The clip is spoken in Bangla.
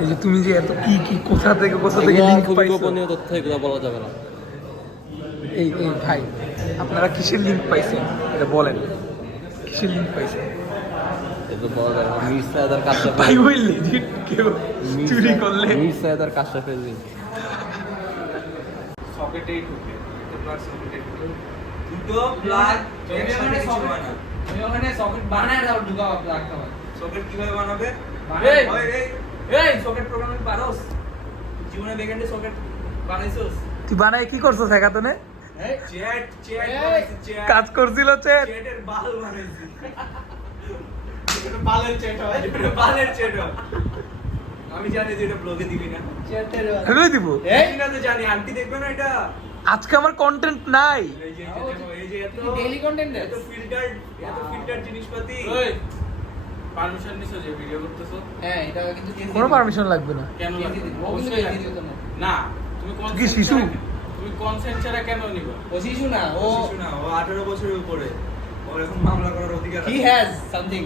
এই যে তুমি যে এত কি কোথা থেকে লিংক পাইছো, গোপনীয় তথ্য এগুলো বলা যাবে না। এই ভাই আপনারা কিসের লিংক পাইছেন এটা বলেন, কিসের লিংক পাইছেন? এটা বলা যাবে না। মির সাইদার কাছে ভাই ওই লিজিট কেউ চুরি করলে মির সাইদার কাছে লিংক সকেটেই ঢুকে দুটো প্লাগ সকেটে ঢুকে দুটো প্লাগ একসাথে কিছু বানা তুমি ওখানে সকেট বানায় দাও ঢুকাও প্লাগটা সকেট কিভাবে বানাবে এই সকেট প্রোগ্রামিং পারোস জীবনে বেকেন্ডে সকেট বানাইছস তুই বানাই কি করছস হ্যাকাথনে? চ্যাট বানাইছিস চ্যাট কাজ করছিল চ্যাটের বাল বানাইছিস এটা বালের চ্যাট হয় এটা বালের চ্যাট হয় আমি জানি যে এটা ব্লগে দিবি না চ্যাটের হেলোই দিব এই না তো জানি আন্টি দেখবে না এটা আজকে আমার কন্টেন্ট নাই। এই যে এত ডেইলি কন্টেন্ট এত ফিল্টার জিনিসপাতি ওই পারমিশন নিছো যে ভিডিও করতেছো? হ্যাঁ, এটা কিন্তু কোনো পারমিশন লাগবে না। কেন অবশ্যই না। তুমি কোন কি শিশু? তুমি কনসেন্ট ছাড়া কেন নিবা? ও শিশু না, ও 18 বছরের উপরে ওর এখন মামলা করার অধিকার আছে। He has something